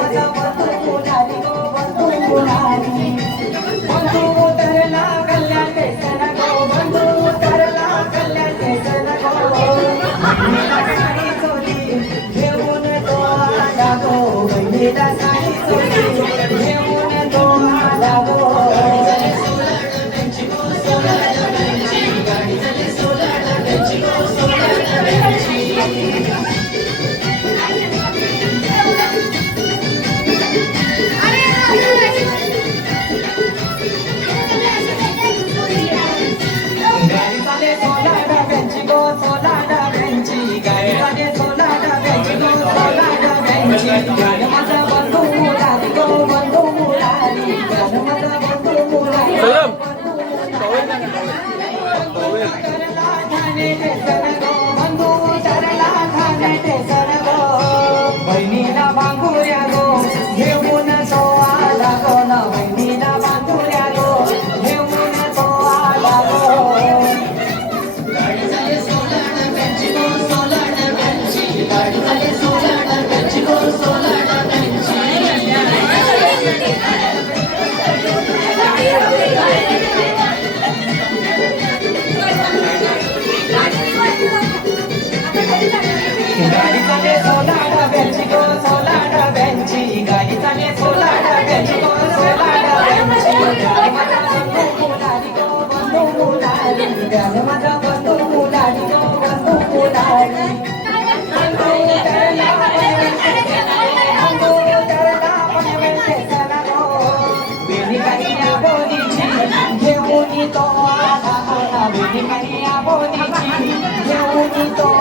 माझा बंधू मुलारी गो बंधू मुलारी बंधू उतरला कल्याण केसन गो बंधू उतरला कल्याण केसन गो बहिणीला साडी चोली घेऊन तो आला गो बहिणीला साडी चोली घेऊन तो आला गो माझा बंधू मुलारी गो बंधू मुलारी माझा बंधू मुलारी उतरला ठाणे टेसन गो बंधू उतरला ठाणे टेसन गो बहिणीला बांगुऱ्या गो घेऊन तो आला गो ना बहिणीला बांगुऱ्या गो घेऊन तो आला गो गाडी झाली सोला डब्यांची गो सोला डब्यांची गाडी झाली सोला डब्यांची गो सोला डब्यांची गाडी चाले सोला डब्यांची गो सोला डब्यांची गाडी चाले सोला डब्यांची गो सोला डब्यांची माझा बंधू मुलारी गो बंधू मुलारी माझा बंधू मुलारी गो बंधू मुलारी बंधू उतरला पनवेल केसला गो बेनी काही आबोलीची घेऊन तो आला बेनी काही आबोलीची घेऊन तो